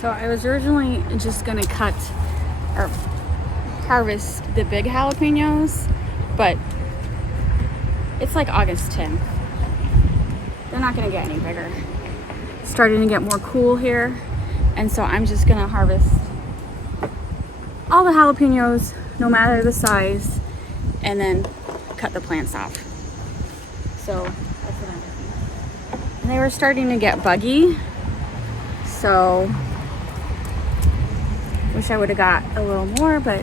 So I was originally just gonna cut or harvest the big jalapenos, but it's like August 10th. They're not gonna get any bigger. It's starting to get more cool here, and so I'm just gonna harvest all the jalapenos, no matter the size, and then cut the plants off. So that's what I'm doing. And they were starting to get buggy, so wish I would have got a little more, but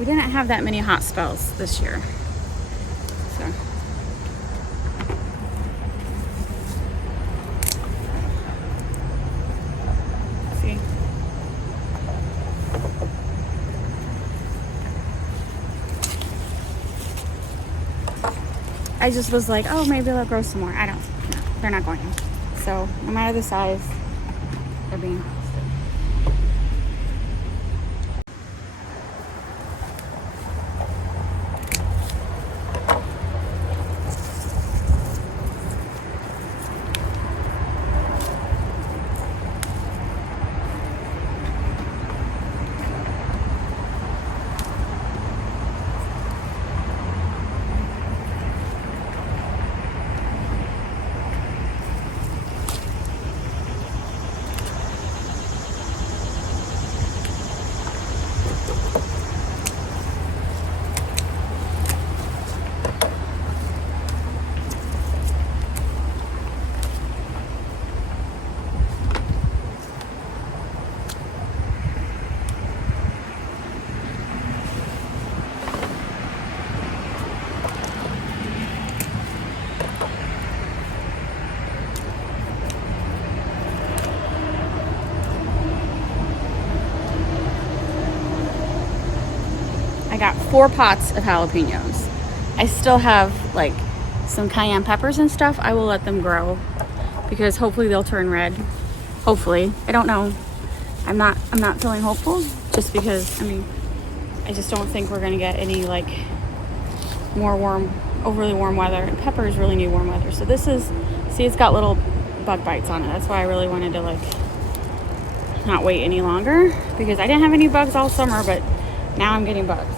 we didn't have that many hot spells this year. So see. I just was like, oh, maybe they'll grow some more. I don't know. They're not going to. So no matter the size, they're being harvested. I got 4 pots of jalapenos. I still have like some cayenne peppers and stuff. I will let them grow because hopefully they'll turn red. Hopefully. I don't know. I'm not feeling hopeful just because, I mean, I just don't think we're gonna get any like more overly warm weather, and peppers really need warm weather. So this is, see, it's got little bug bites on it. That's why I really wanted to like not wait any longer, because I didn't have any bugs all summer, but now I'm getting bugs.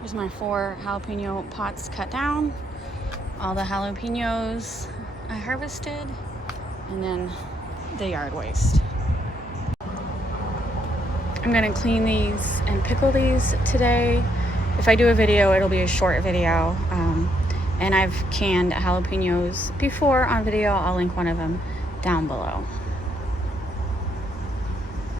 Here's my 4 jalapeno pots cut down. All the jalapenos I harvested, and then the yard waste. I'm gonna clean these and pickle these today. If I do a video, it'll be a short video. And I've canned jalapenos before on video. I'll link one of them down below.